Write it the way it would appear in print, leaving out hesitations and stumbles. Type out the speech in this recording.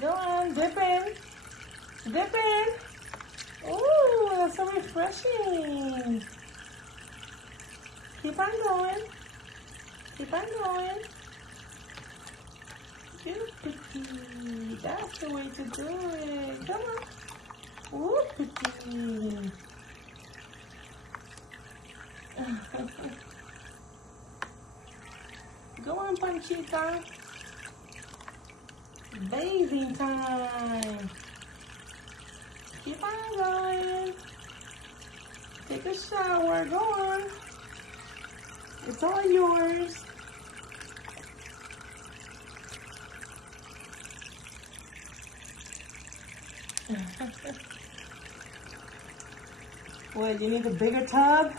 Go on, dip in. Dip in. Ooh, that's so refreshing. Keep on going. Keep on going. Good, Petit. That's the way to do it. Come on. Ooh, Petit. Go on, Panchita. Bathing time. Keep on going. Take a shower. Go on. It's all yours. What, you need a bigger tub?